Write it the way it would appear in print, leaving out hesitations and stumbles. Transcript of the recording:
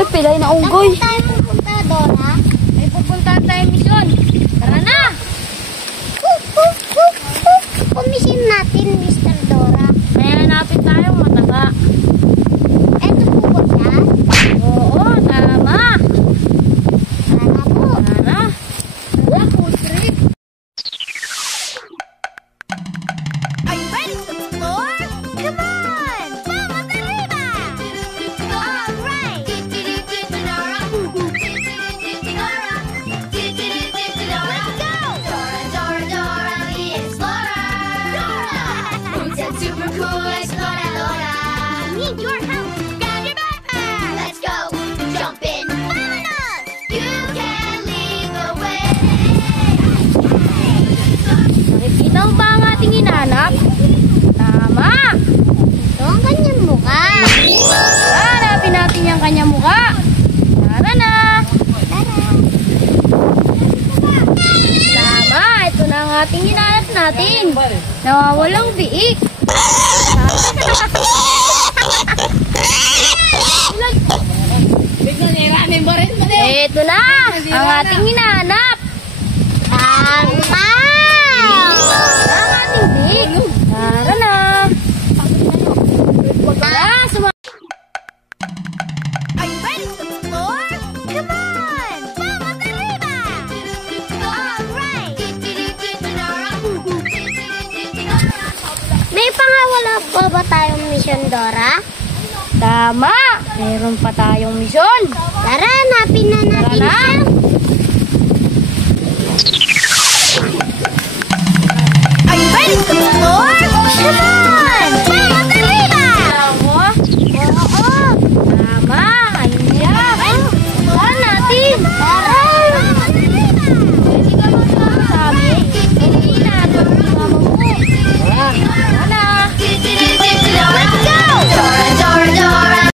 Ay, pilay na unggoy. Saan tayo pupunta, Dora? May pupuntahan tayong misyon. Tara na! Kumisin natin, Mr. Dora. May hanapin tayong mataba. Eto po ba siya? Oo, tama. Tara po. Tara. Tara, food trip. Are you ready to explore? Come on! Vamos arriba! All right! Let's go! Dora, Dora, the explorer! Dora! It's a super cool exploradora! I need your help! Grab your backpack! Let's go! Jump in! Vámonos! You can lead the way! Nakikita mo ba ang ating hinanap? Tama. Ito ang kanyang mukha! Hanapin natin yung kanyang mukha. Tara na. Tama, ito na ang ating hinanap natin. Nawawalang biik. Ito na ang ating hinanap. Tama! Ang ating biik. Tara na. Tara, Are you ready to explore? Come on! Vamos arriba! All right! May pangawala pa ba tayong mission, Dora? Tama. Meron pa tayong misyon. Tara, hanapin na